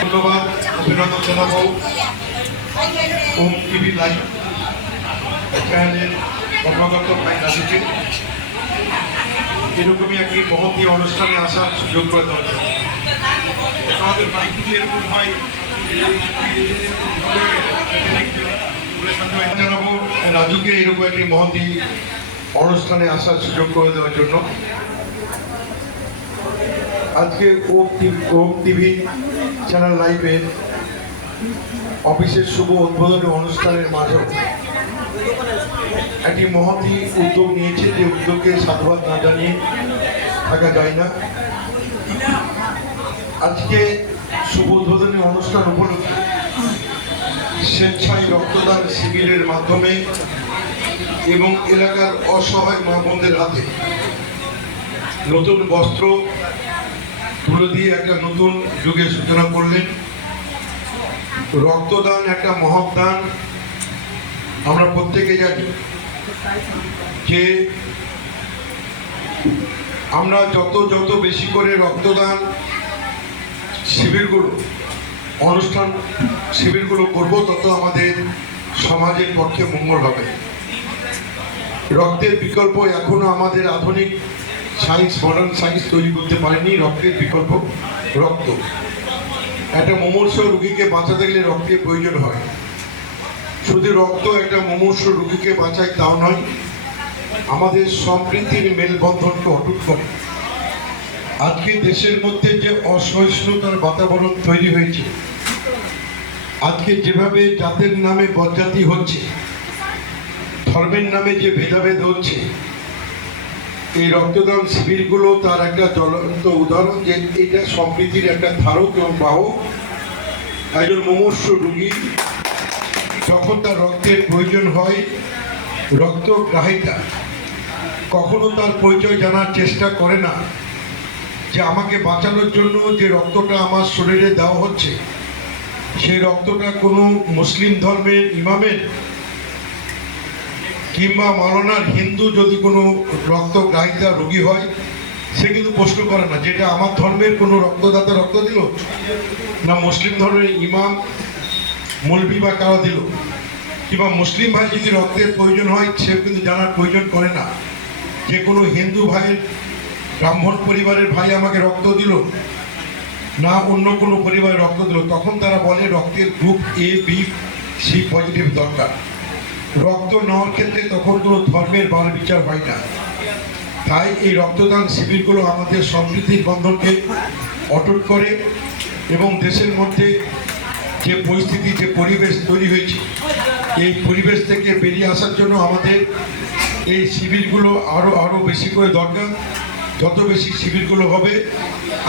ধন্যবাদ, অভিনন্দন জানাবো ওম টিভি লাইভ চ্যানেলের কর্মকর্তা ভাই রাজুকে এরকমই একটি মহতী অনুষ্ঠানে আসার সুযোগ করে দেওয়া যায়। আমাদের বাড়িতে এরকম হয় জানাবো রাজুকে এরকম একটি মহতী অনুষ্ঠানে আসার সুযোগ করে দেওয়ার জন্য। আজকে ওম টিভি চ্যানেল লাইভের অফিসের শুভ উদ্বোধনী অনুষ্ঠানের মাঝে একটি মহতী উদ্যোগ নিয়েছে, যে উদ্যোগকে সাধুবাদ না জানিয়ে থাকা যায় না। আজকে শুভ উদ্বোধনী অনুষ্ঠান উপলক্ষে স্বেচ্ছায় রক্তদান শিবিরের মাধ্যমে এবং এলাকার অসহায় মা বোনদের হাতে নতুন বস্ত্র তুলে দিয়ে একটা নতুন যুগের সূচনা করলেন। রক্তদান একটা মহৎ দান। আমরা প্রত্যেকে জানি যে আমরা যত বেশি করে রক্তদান শিবিরগুলো অনুষ্ঠান শিবিরগুলো করব, তত আমাদের সমাজের পক্ষে মঙ্গল হবে। রক্তের বিকল্প এখনো আমাদের আধুনিক সায়েন্স, মডার্ন সায়েন্স তৈরি করতে পারেনি। রক্তের বিকল্প রক্ত। একটা মুমূর্ষু রোগীকে বাঁচাতে গেলে রক্তের প্রয়োজন হয়। শুধু রক্ত একটা মুমূর্ষু রোগীকে বাঁচায় তাও নয়, আমাদের সম্প্রীতির মেলবন্ধনকে অটুট করে। আজকে দেশের মধ্যে যে অসহিষ্ণুতার বাতাবরণ তৈরি হয়েছে, আজকে যেভাবে জাতের নামে বজ্জাতি হচ্ছে, ধর্মের নামে যে ভেদাভেদ হচ্ছে, এই রক্তদান শিবিরগুলো তার একটা জ্বলন্ত উদাহরণ যে এটা সম্প্রীতির একটা ধারক এবং বাহক। একজন মুমূর্ষু রোগী যখন তার রক্তের প্রয়োজন হয়, রক্তগ্রাহীতা কখনো তার পরিচয় জানার চেষ্টা করে না যে আমাকে বাঁচানোর জন্য যে রক্তটা আমার শরীরে দেওয়া হচ্ছে, সেই রক্তটা কোনো মুসলিম ধর্মের ইমামের কিংবা মাওলানার হিন্দু যদি কোনো রক্তগ্রাহিতা রোগী হয়, সে কিন্তু প্রশ্ন করে না যেটা আমার ধর্মের কোনো রক্তদাতা রক্ত দিল, না মুসলিম ধর্মের ইমাম মৌলবি বা কারা দিল, কিংবা মুসলিম ভাই যদি রক্তের প্রয়োজন হয়, সে কিন্তু জানার প্রয়োজন করে না যে কোনো হিন্দু ভাইয়ের ব্রাহ্মণ পরিবারের ভাই আমাকে রক্ত দিল, না অন্য কোনো পরিবারের রক্ত দিল। তখন তারা বলে রক্তের group A, B, C positive দরকার। রক্ত নেওয়ার ক্ষেত্রে তখন কোনো ধর্মের বার বিচার হয় না। তাই এই রক্তদান শিবিরগুলো আমাদের সম্প্রীতির বন্ধনকে অটুট করে এবং দেশের মধ্যে যে পরিস্থিতি, যে পরিবেশ তৈরি হয়েছে, এই পরিবেশ থেকে বেরিয়ে আসার জন্য আমাদের এই শিবিরগুলো আরও বেশি করে দরকার। যত বেশি শিবিরগুলো হবে,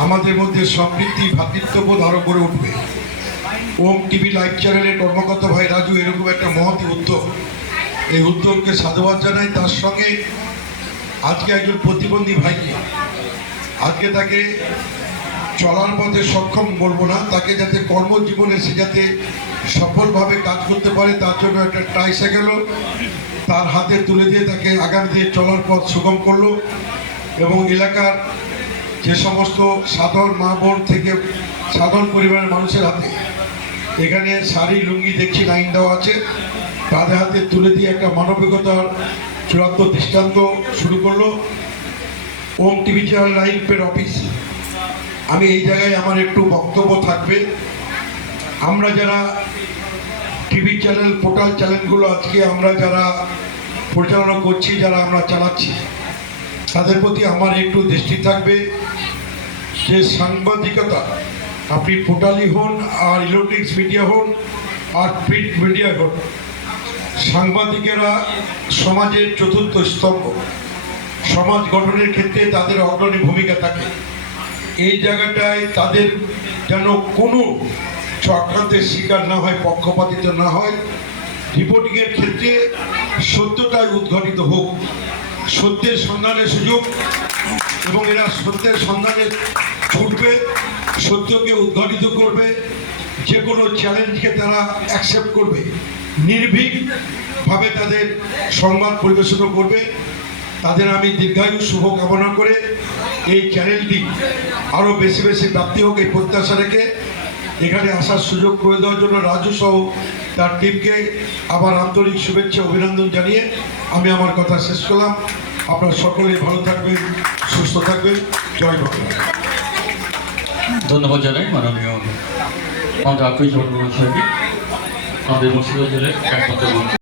আমাদের মধ্যে সম্প্রীতি, ভ্রাতৃত্ববোধ আরও গড়ে উঠবে। ওম টিভি লাইভ চ্যানেলের কর্মকর্তা ভাই রাজু এরকম একটা মহৎ উদ্যোগ, এই উদ্যোগকে সাধুবাদ জানাই। তার সঙ্গে আজকে একজন প্রতিবন্ধী ভাইকে, আজকে তাকে চলার পথে সক্ষম বলবো না, তাকে যাতে কর্মজীবনে সে যাতে সফলভাবে কাজ করতে পারে, তার জন্য একটা ট্রাইসাইকেলও তার হাতে তুলে দিয়ে তাকে আগামী দিনে চলার পথ সুগম করলো। এবং এলাকার যে সমস্ত সাধারণ মা বোন থেকে সাধারণ পরিবারের মানুষের হাতে এখানে শাড়ি লুঙ্গি দেখছি লাইন দেওয়া আছে, তাদের হাতে তুলে দিয়ে একটা মানবিকতার চূড়ান্ত দৃষ্টান্ত শুরু করলো ওম টিভি চ্যানেল লাইভের অফিস। আমি এই জায়গায় আমার একটু বক্তব্য থাকবে। আমরা যারা টিভি চ্যানেল, পোর্টাল চ্যানেলগুলো আজকে আমরা যারা পরিচালনা করছি, যারা আমরা চালাচ্ছি, তাদের প্রতি আমার একটু দৃষ্টি থাকবে যে সাংবাদিকতা, আপনি পোর্টালই হন আর ইলেকট্রনিক্স মিডিয়া হন আর প্রিন্ট মিডিয়া হন, সাংবাদিকেরা সমাজের চতুর্থ স্তম্ভ। সমাজ গঠনের ক্ষেত্রে তাদের অগ্রণী ভূমিকা থাকে। এই জায়গাটায় তাদের যেন কোনো চক্রান্তের শিকার না হয়, পক্ষপাতিত না হয়। রিপোর্টিংয়ের ক্ষেত্রে সত্যটাই উদ্ঘাটিত হোক, সত্যের সন্ধানের সুযোগ, এবং এরা সত্যের সন্ধানে ছুটবে, সত্যকে উদ্ঘাটিত করবে, যে কোনো চ্যালেঞ্জকে তারা অ্যাকসেপ্ট করবে, নির্ভীকভাবে তাদের সংবাদ পরিবেশন করবে। তাদের আমি দীর্ঘায়ু শুভ কামনা করে এই চ্যানেলটি আরও বেশি বেশি ব্যাপ্তি হোক এই প্রত্যাশা রেখে এখানে আসার সুযোগ করে দেওয়ার জন্য রাজু সহ তার টিমকে আবার আন্তরিক শুভেচ্ছা অভিনন্দন জানিয়ে আমি আমার কথা শেষ করলাম। আপনারা সকলেই ভালো থাকবেন, সুস্থ থাকবেন। জয় বাংলা। ধন্যবাদ জানাই মাননীয় আমাদের আকুই আমাদের মুর্শিদাবাদ জেলার একমাত্র